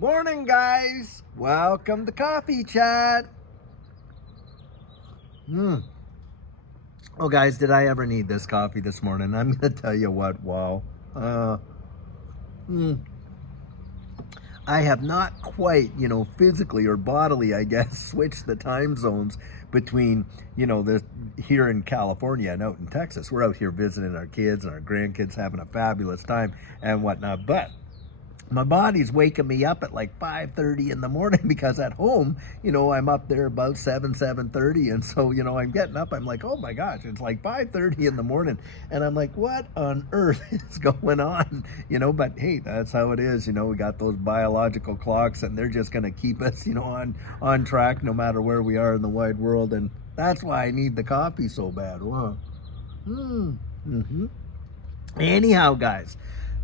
Morning, guys. Welcome to Coffee Chat. Oh, guys, did I ever need this coffee this morning? I'm going to tell you what, wow. Mm, I have not quite, physically or bodily, I guess, switched the time zones between, the here in California and out in Texas. We're out here visiting our kids and our grandkids, having a fabulous time and whatnot. But my body's waking me up at like 5:30 in the morning because at home, I'm up there about 7:30, and so I'm getting up. I'm like, oh my gosh, it's like 5:30 in the morning, and I'm like, what on earth is going on? But hey, that's how it is. We got those biological clocks, and they're just gonna keep us, on track no matter where we are in the wide world, and that's why I need the coffee so bad. Wow. Mm-hmm. Anyhow, guys,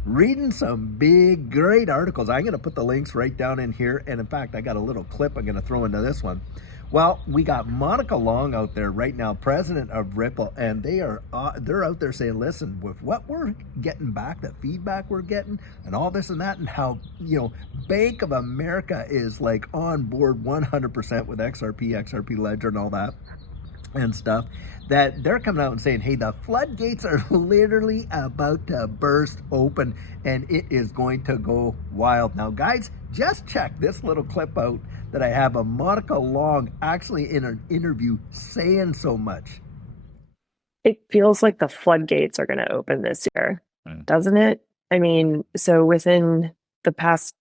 reading some big, great articles. I'm going to put the links right down in here. And in fact, I got a little clip I'm going to throw into this one. Well, we got Monica Long out there right now, president of Ripple, and they're out there saying, listen, with what we're getting back, the feedback we're getting, and all this and that, and how Bank of America is like on board 100% with XRP Ledger, and all that and stuff, that they're coming out and saying, hey, the floodgates are literally about to burst open and it is going to go wild. Now, guys, just check this little clip out that I have of Monica Long actually in an interview saying so much. It feels like the floodgates are going to open this year, doesn't it? I mean, so within the past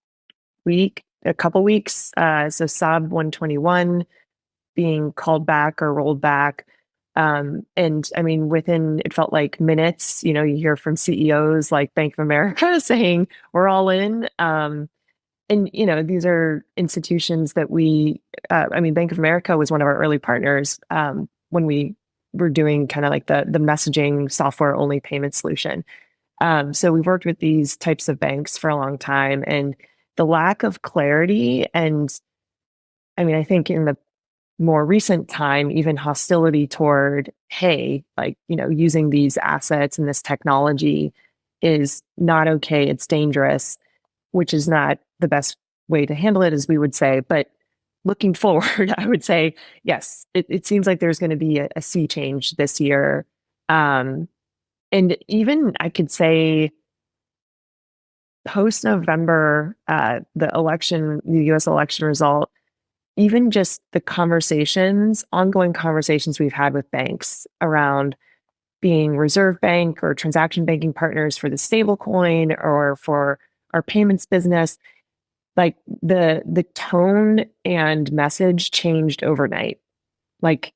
week, a couple weeks, so Sub 121 being called back or rolled back. And I mean, within, it felt like minutes, you hear from CEOs like Bank of America saying, we're all in. And, these are institutions that Bank of America was one of our early partners when we were doing kind of like the messaging software only payment solution. So we've worked with these types of banks for a long time, and the lack of clarity and I think in the more recent time, even hostility toward, hey, using these assets and this technology is not okay. It's dangerous, which is not the best way to handle it, as we would say. But looking forward, I would say, yes, it seems like there's going to be a sea change this year. And even I could say post November, the US election result, even just the ongoing conversations we've had with banks around being reserve bank or transaction banking partners for the stablecoin or for our payments business, like the tone and message changed overnight. Like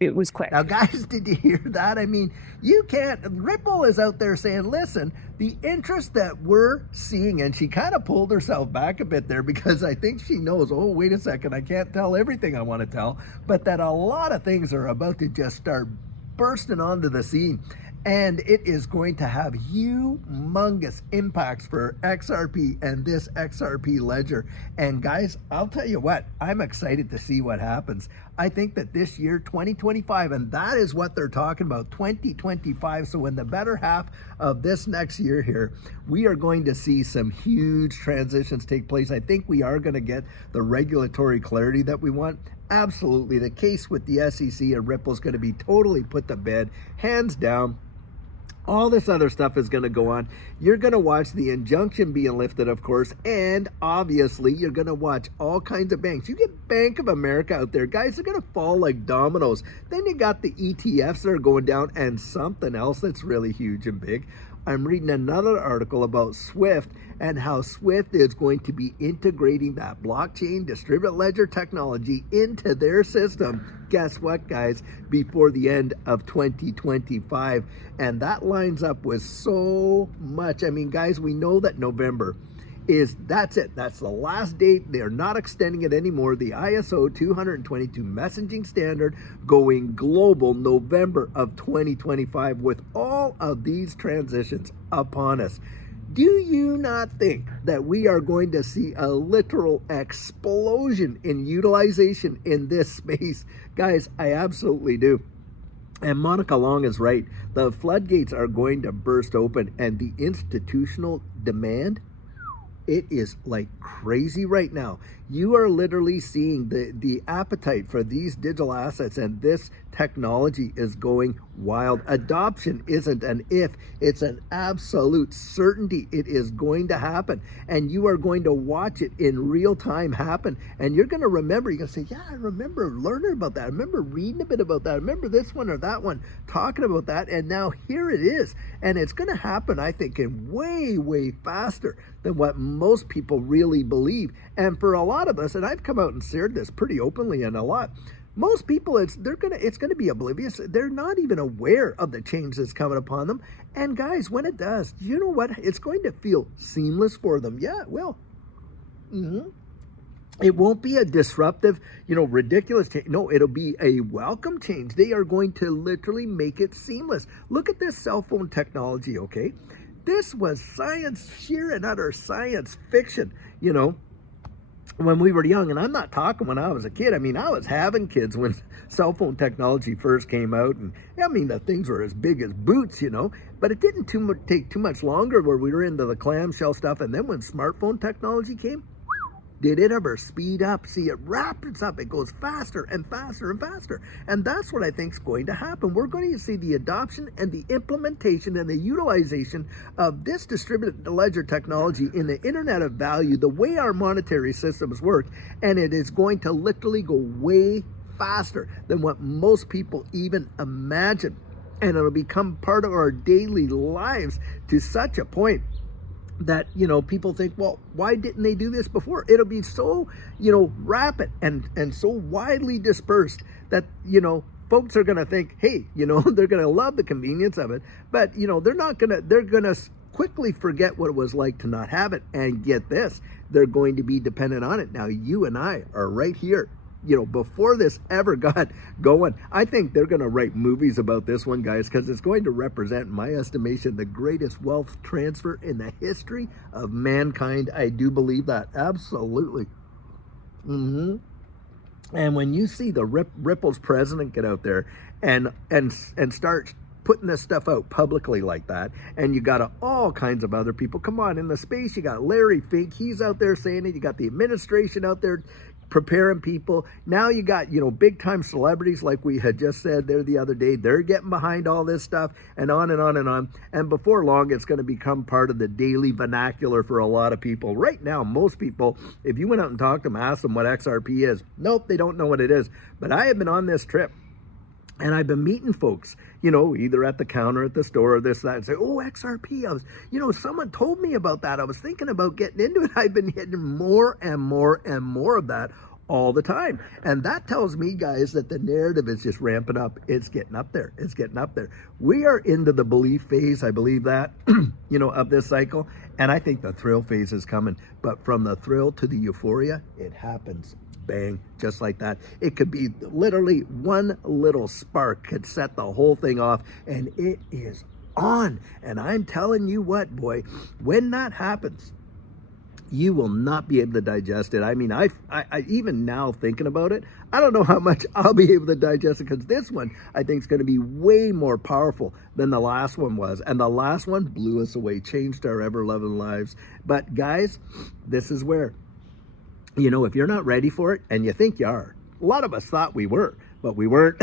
it was quick. Now, guys, did you hear that? I mean, Ripple is out there saying, listen, the interest that we're seeing, and she kind of pulled herself back a bit there because I think she knows, oh, wait a second, I can't tell everything I want to tell, but that a lot of things are about to just start bursting onto the scene. And it is going to have humongous impacts for XRP and this XRP ledger. And guys, I'll tell you what, I'm excited to see what happens. I think that this year, 2025, and that is what they're talking about, 2025. So in the better half of this next year here, we are going to see some huge transitions take place. I think we are going to get the regulatory clarity that we want. Absolutely. The case with the SEC and Ripple is going to be totally put to bed, hands down. All this other stuff is going to go on. You're going to watch the injunction being lifted, of course, and obviously you're going to watch all kinds of banks. You get Bank of America out there, guys, they're going to fall like dominoes. Then you got the ETFs that are going down, and something else that's really huge and big. I'm reading another article about Swift and how Swift is going to be integrating that blockchain distributed ledger technology into their system. Guess what, guys? Before the end of 2025. And that lines up with so much. I mean, guys, we know that November that's it. That's the last date. They're not extending it anymore. The ISO 222 messaging standard going global November of 2025 with all of these transitions upon us. Do you not think that we are going to see a literal explosion in utilization in this space? Guys, I absolutely do. And Monica Long is right. The floodgates are going to burst open, and the institutional demand, It is like crazy right now. You are literally seeing the appetite for these digital assets, and this technology is going wild. Adoption isn't an if, it's an absolute certainty. It is going to happen, and you are going to watch it in real time happen. And you're going to remember, you're going to say, yeah, I remember learning about that. I remember reading a bit about that. I remember this one or that one talking about that. And now here it is. And it's going to happen, I think, in way, way faster than what most people really believe. And for a lot of us, and I've come out and shared this pretty openly and a lot, most people, it's gonna be oblivious. They're not even aware of the change that's coming upon them. And guys, when it does, you know what? It's going to feel seamless for them. Yeah, it will. It won't be a disruptive, ridiculous change. No, it'll be a welcome change. They are going to literally make it seamless. Look at this cell phone technology, okay? This was science, sheer and utter science fiction, when we were young. And I'm not talking when I was a kid. I mean, I was having kids when cell phone technology first came out. And I mean, the things were as big as boots, but it didn't take too much longer where we were into the clamshell stuff. And then when smartphone technology came, did it ever speed up? See, it rapids up. It goes faster and faster and faster. And that's what I think is going to happen. We're going to see the adoption and the implementation and the utilization of this distributed ledger technology in the Internet of Value, the way our monetary systems work. And it is going to literally go way faster than what most people even imagine. And it'll become part of our daily lives to such a point that, people think, well, why didn't they do this before? It'll be so, rapid and so widely dispersed that, folks are going to think, hey, they're going to love the convenience of it, but, they're going to quickly forget what it was like to not have it. And get this, they're going to be dependent on it. Now, you and I are right here. Before this ever got going, I think they're going to write movies about this one, guys, because it's going to represent, in my estimation, the greatest wealth transfer in the history of mankind. I do believe that. Absolutely. And when you see the Ripple's president get out there and start putting this stuff out publicly like that, and you got all kinds of other people, come on, in the space, you got Larry Fink, he's out there saying it, you got the administration out there preparing people. Now you got, big time celebrities like we had just said there the other day. They're getting behind all this stuff, and on and on and on. And before long, it's going to become part of the daily vernacular for a lot of people. Right now, most people, if you went out and talked to them, asked them what XRP is, nope, they don't know what it is. But I have been on this trip, and I've been meeting folks, either at the counter at the store or this, that, and say, oh, XRP, I was, someone told me about that. I was thinking about getting into it. I've been hitting more and more and more of that all the time. And that tells me, guys, that the narrative is just ramping up. It's getting up there. It's getting up there. We are into the belief phase, I believe that, of this cycle. And I think the thrill phase is coming. But from the thrill to the euphoria, it happens. Bang, just like that. It could be literally one little spark could set the whole thing off, and it is on. And I'm telling you what, boy, when that happens, you will not be able to digest it. I mean, I even now thinking about it, I don't know how much I'll be able to digest it, because this one I think is going to be way more powerful than the last one was. And the last one blew us away, changed our ever-loving lives. But guys, this is where, if you're not ready for it, and you think you are, a lot of us thought we were, but we weren't.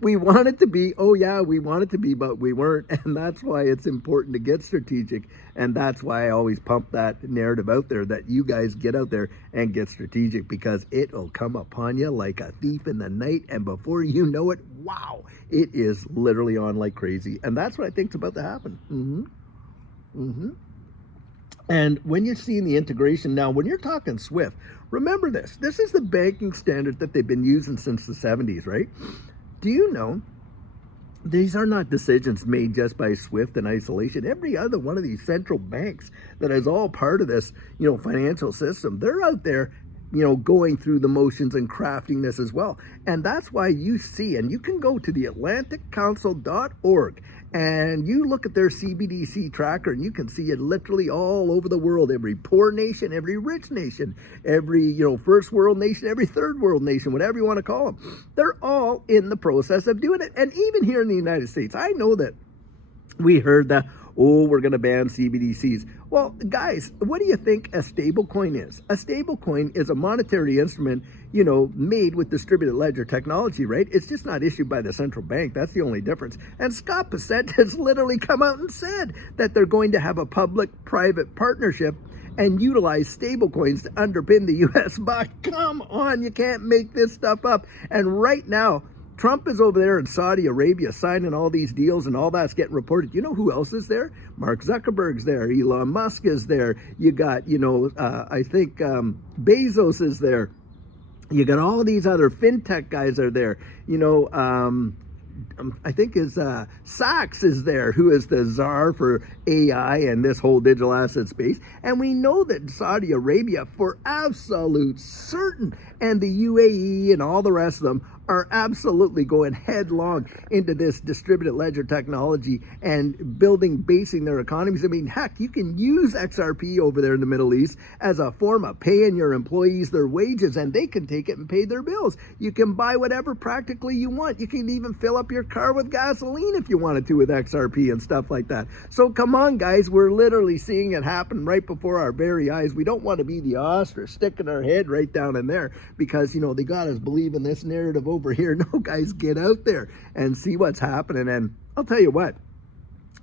We wanted to be, we wanted to be, but we weren't. And that's why it's important to get strategic. And that's why I always pump that narrative out there, that you guys get out there and get strategic, because it'll come upon you like a thief in the night. And before you know it, wow, it is literally on like crazy. And that's what I think is about to happen. And when you're seeing the integration now, when you're talking SWIFT, remember this. This is the banking standard that they've been using since the 70s, right? Do you know these are not decisions made just by SWIFT in isolation? Every other one of these central banks that is all part of this, financial system, they're out there, going through the motions and crafting this as well. And that's why you see, and you can go to the atlanticcouncil.org and you look at their CBDC tracker, and you can see it literally all over the world. Every poor nation, every rich nation, every, first world nation, every third world nation, whatever you want to call them. They're all in the process of doing it. And even here in the United States, I know that we heard that, oh, we're going to ban CBDCs. Well, guys, what do you think a stable coin is? A stable coin is a monetary instrument, you know, made with distributed ledger technology, right? It's just not issued by the central bank. That's the only difference. And Scott Pissett has literally come out and said that they're going to have a public-private partnership and utilize stablecoins to underpin the U.S. buck. Come on, you can't make this stuff up. And right now, Trump is over there in Saudi Arabia signing all these deals, and all that's getting reported. You know who else is there? Mark Zuckerberg's there. Elon Musk is there. You got, you know, I think Bezos is there. You got all these other fintech guys are there. You know, I think Sachs is there, who is the czar for AI and this whole digital asset space. And we know that Saudi Arabia, for absolute certain, and the UAE and all the rest of them, are absolutely going headlong into this distributed ledger technology and basing their economies. I mean, heck, you can use XRP over there in the Middle East as a form of paying your employees their wages, and they can take it and pay their bills. You can buy whatever practically you want. You can even fill up your car with gasoline if you wanted to with XRP and stuff like that. So come on, guys, we're literally seeing it happen right before our very eyes. We don't want to be the ostrich sticking our head right down in there because, you know, they got us believing this narrative over here. No, guys, get out there and see what's happening. And I'll tell you what,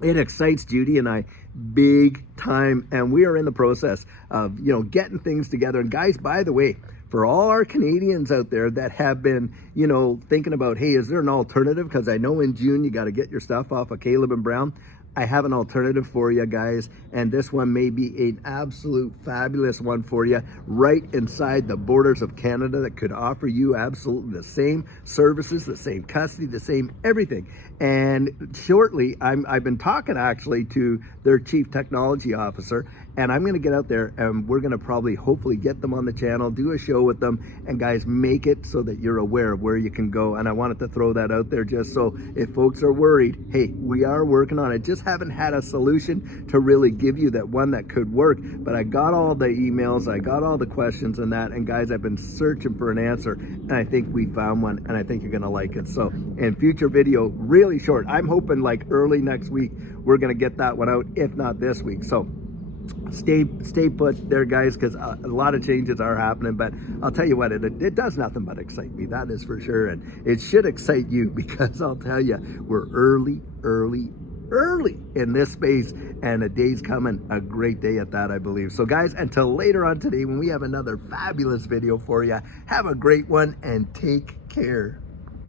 it excites Judy and I big time, and we are in the process of, you know, getting things together. And guys, by the way, for all our Canadians out there that have been, you know, thinking about, hey, is there an alternative? Because I know in June you got to get your stuff off of Caleb and Brown. I have an alternative for you guys, and this one may be an absolute fabulous one for you right inside the borders of Canada that could offer you absolutely the same services, the same custody, the same everything. And shortly, I've been talking actually to their chief technology officer, and I'm going to get out there and we're going to probably hopefully get them on the channel, do a show with them, and guys, make it so that you're aware of where you can go. And I wanted to throw that out there just so if folks are worried, hey, we are working on it. Just haven't had a solution to really give you that one that could work. But I got all the emails, I got all the questions and that, and guys, I've been searching for an answer, and I think we found one, and I think you're going to like it. So in future video, really short, I'm hoping like early next week, we're going to get that one out, if not this week. So stay put there, guys, because a lot of changes are happening. But I'll tell you what, it does nothing but excite me, that is for sure. And it should excite you, because I'll tell you, we're early in this space, and a day's coming, a great day at that, I believe. So guys, until later on today when we have another fabulous video for you, have a great one and take care.